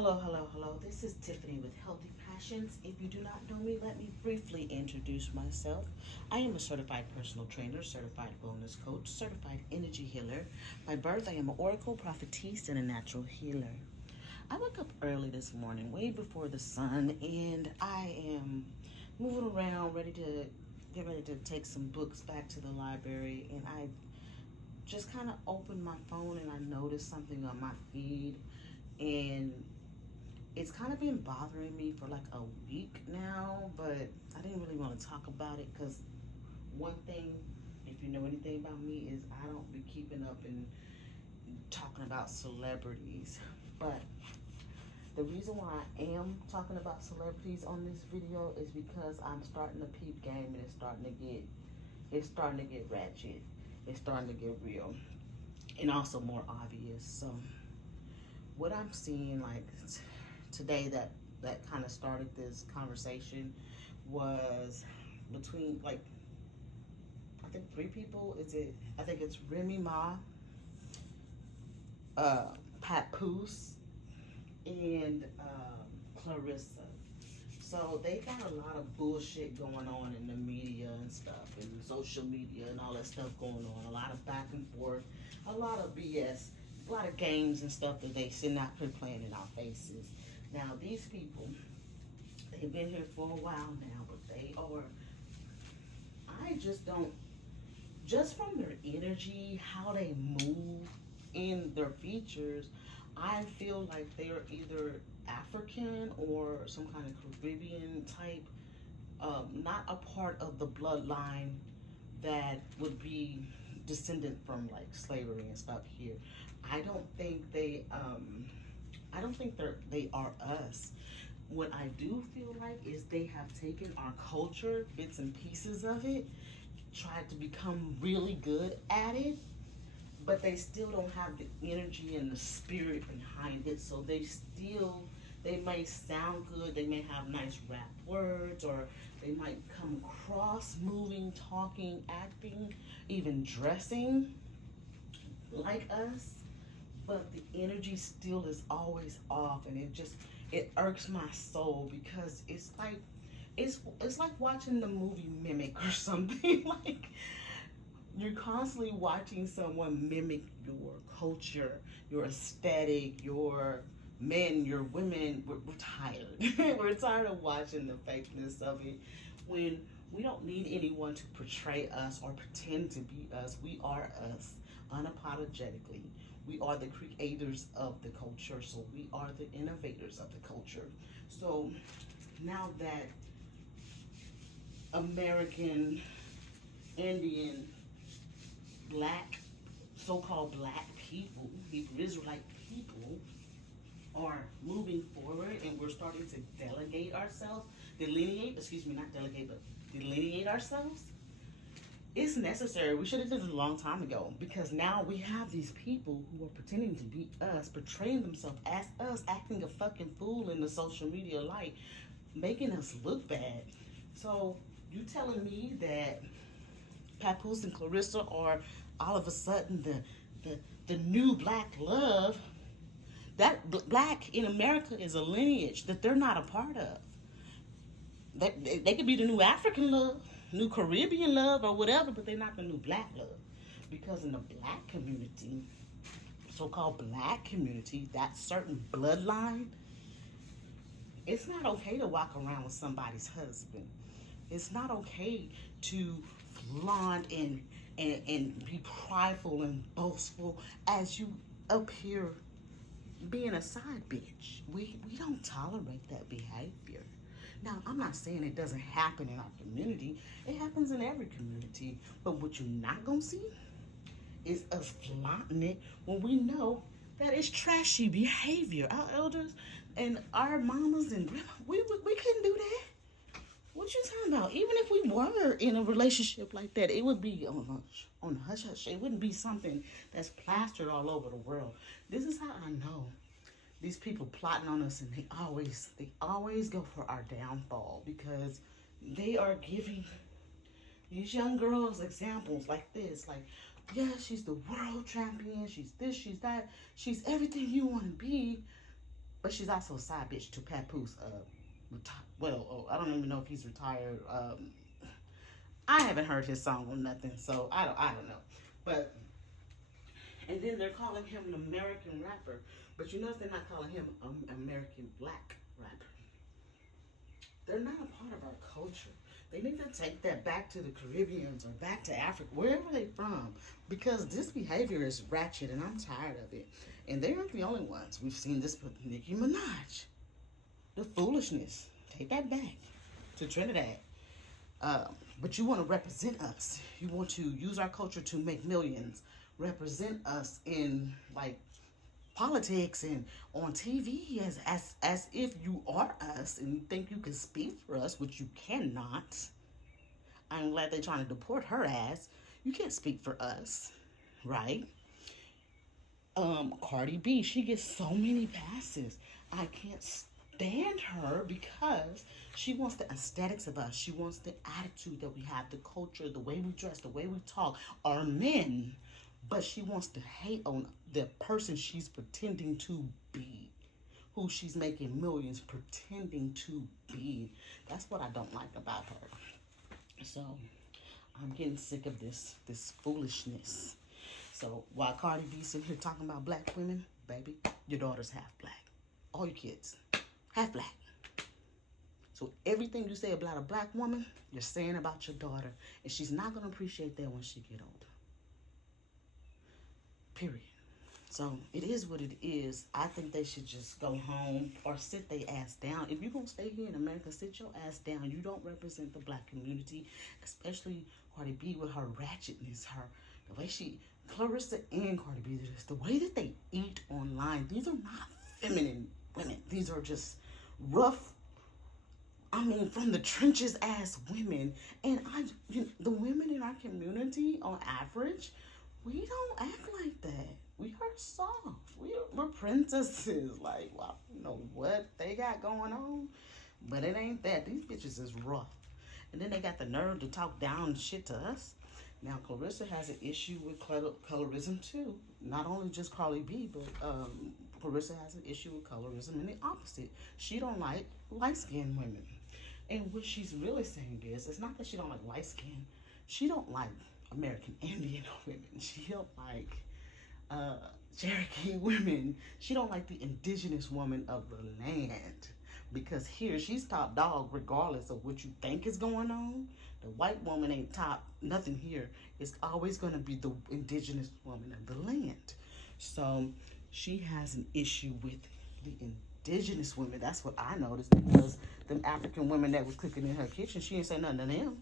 Hello, hello, hello. This is Tiffany with Healthy Passions. If you do not know me, let me briefly introduce myself. I am a certified personal trainer, certified wellness coach, certified energy healer. By birth, I am an oracle, prophetess, and a natural healer. I woke up early this morning, way before the sun, and I am moving around, ready to take some books back to the library, and I just kind of opened my phone and I noticed something on my feed, and it's kind of been bothering me for like a week now, but I didn't really want to talk about it because one thing, if you know anything about me, is I don't be keeping up and talking about celebrities. But the reason why I am talking about celebrities on this video is because I'm starting to peep game, and it's starting to get ratchet. It's starting to get real and also more obvious. So what I'm seeing, like today, that kind of started this conversation was between, like, I think three people. I think it's Remy Ma, uh, Pat Poose, and Clarissa. So they got a lot of bullshit going on in the media and stuff, and social media and all that stuff going on. A lot of back and forth, a lot of BS, a lot of games and stuff that they should not be playing in our faces. Now these people, they've been here for a while now, but they are. I just don't. Just from their energy, how they move in their features, I feel like they're either African or some kind of Caribbean type, not a part of the bloodline that would be descendant from like slavery and stuff here. I don't think I don't think they are us. What I do feel like is they have taken our culture, bits and pieces of it, tried to become really good at it, but they still don't have the energy and the spirit behind it. So they may sound good, they may have nice rap words, or they might come across moving, talking, acting, even dressing like us, but the energy still is always off, and it irks my soul because it's like watching the movie Mimic or something. Like, you're constantly watching someone mimic your culture, your aesthetic, your men, your women. We're tired. We're tired of watching the fakeness of it when we don't need anyone to portray us or pretend to be us. We are us unapologetically. We are the creators of the culture, so we are the innovators of the culture. So now that American, Indian, black, so-called black people, Hebrew Israelite people, are moving forward, and we're starting to not delegate, but delineate ourselves. It's necessary. We should have done it a long time ago, because now we have these people who are pretending to be us, portraying themselves as us, acting a fucking fool in the social media light, making us look bad. So you telling me that Papoose and Clarissa are all of a sudden the new black love? That black in America is a lineage that they're not a part of. They could be the new African love, new Caribbean love, or whatever, but they're not the new black love. Because in the black community, so-called black community, that certain bloodline, it's not okay to walk around with somebody's husband. It's not okay to flaunt and be prideful and boastful as you appear being a side bitch. We don't tolerate that behavior. Now, I'm not saying it doesn't happen in our community. It happens in every community. But what you're not going to see is us flaunting it when we know that it's trashy behavior. Our elders and our mamas and we couldn't do that. What you talking about? Even if we were in a relationship like that, it would be on the hush hush. It wouldn't be something that's plastered all over the world. This is how I know these people plotting on us, and they always go for our downfall, because they are giving these young girls examples like this. Like, yeah, she's the world champion. She's this. She's that. She's everything you want to be. but she's also a side bitch to Papoose. Well, I don't even know if he's retired. I haven't heard his song or nothing, so I don't know. But and then they're calling him an American rapper, but you notice they're not calling him an American black rapper. They're not a part of our culture. They need to take that back to the Caribbeans or back to Africa, wherever they're from, because this behavior is ratchet and I'm tired of it. And they aren't the only ones. We've seen this with Nicki Minaj. The foolishness. Take that back to Trinidad. But you want to represent us. You want to use our culture to make millions. Represent us in like politics and on TV as if you are us and you think you can speak for us, which you cannot. I'm glad they're trying to deport her ass. You can't speak for us, right? Cardi B, she gets so many passes. I can't stand her because she wants the aesthetics of us. She wants the attitude that we have, the culture, the way we dress, the way we talk, our men. But she wants to hate on the person she's pretending to be, who she's making millions pretending to be. That's what I don't like about her. So I'm getting sick of this foolishness. So while Cardi B's sitting here talking about black women, baby, your daughter's half black. All your kids, half black. So everything you say about a black woman, you're saying about your daughter. And she's not going to appreciate that when she get older. Period. So it is what it is. I think they should just go home or sit their ass down. If you're going to stay here in America, sit your ass down. You don't represent the black community, especially Cardi B with her ratchetness, the way she, Clarissa and Cardi B, the way that they eat online. These are not feminine women. These are just rough, from the trenches ass women. And the women in our community, on average, we don't act like that. We are soft. We're princesses. Like, wow, you know what they got going on? But it ain't that. These bitches is rough. And then they got the nerve to talk down shit to us. Now, Clarissa has an issue with colorism too. Not only just Carly B, but Clarissa has an issue with colorism and the opposite. She don't like light-skinned women. And what she's really saying is, it's not that she don't like light skin. She don't like American Indian women. She don't like Cherokee women. She don't like the indigenous woman of the land. Because here, she's top dog regardless of what you think is going on. The white woman ain't top nothing here. It's always going to be the indigenous woman of the land. So she has an issue with the indigenous women. That's what I noticed, because them African women that was cooking in her kitchen, she didn't say nothing to them.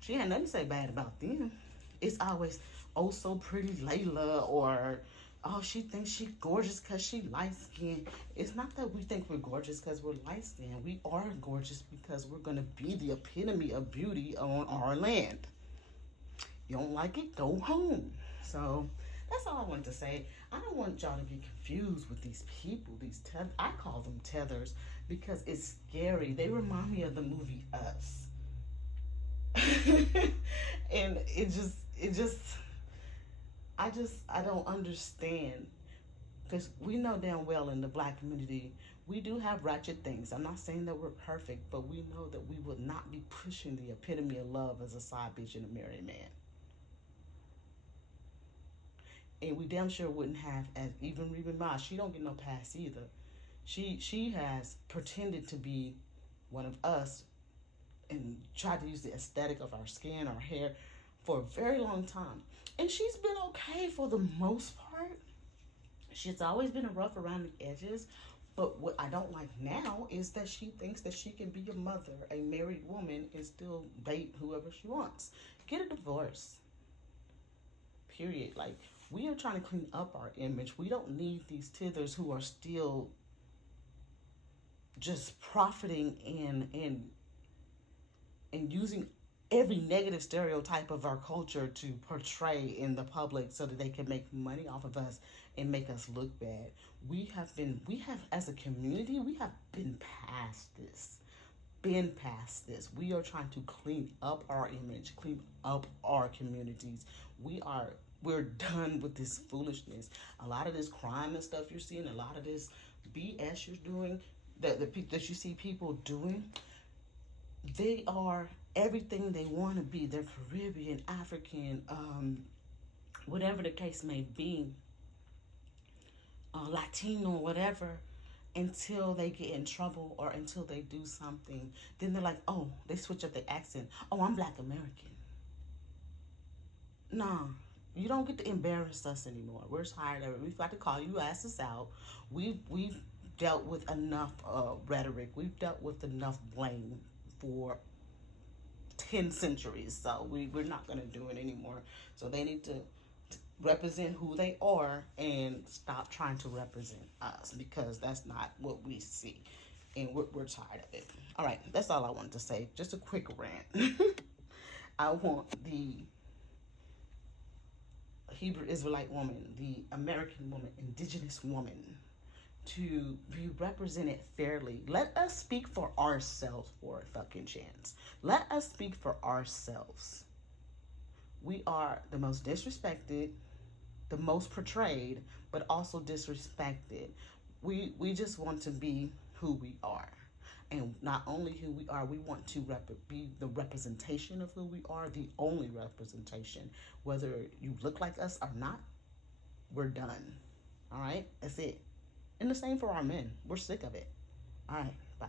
She had nothing to say bad about them. It's always, oh, so pretty Layla, or, oh, she thinks she gorgeous because she light-skinned. It's not that we think we're gorgeous because we're light-skinned. We are gorgeous because we're going to be the epitome of beauty on our land. You don't like it? Go home. So that's all I wanted to say. I don't want y'all to get confused with these people. I call them tethers because it's scary. They remind me of the movie Us. And I don't understand, because we know damn well in the black community we do have ratchet things. I'm not saying that we're perfect, but we know that we would not be pushing the epitome of love as a side bitch and a married man. And we damn sure wouldn't have, as even Reba Ma, she don't get no pass either. She has pretended to be one of us and tried to use the aesthetic of our skin, our hair, for a very long time. And she's been okay for the most part. She's always been rough around the edges. But what I don't like now is that she thinks that she can be a mother, a married woman, and still date whoever she wants. Get a divorce. Period. Like, we are trying to clean up our image. We don't need these tithers who are still just profiting and using every negative stereotype of our culture to portray in the public so that they can make money off of us and make us look bad. We have as a community, we have been past this. We are trying to clean up our image, clean up our communities. We are We're done with this foolishness. A lot of this crime and stuff you're seeing, a lot of this BS you're doing, that you see people doing, they are everything they want to be. They're Caribbean, African, whatever the case may be, Latino, whatever, until they get in trouble or until they do something. Then they're like, oh, they switch up their accent. Oh, I'm Black American. Nah, you don't get to embarrass us anymore. We're tired of it. We've got to call you asses out. We've dealt with enough rhetoric. We've dealt with enough blame for 10 centuries. So we're not going to do it anymore. So they need to represent who they are and stop trying to represent us, because that's not what we see. And we're tired of it. All right, that's all I wanted to say. Just a quick rant. I want the Hebrew Israelite woman, the American woman, indigenous woman to be represented fairly. Let us speak for ourselves for a fucking chance. Let us speak for ourselves. We are the most disrespected, the most portrayed, but also disrespected. We just want to be who we are. And not only who we are, we want to be the representation of who we are, the only representation. Whether you look like us or not, we're done. All right? That's it. And the same for our men. We're sick of it. All right. Bye.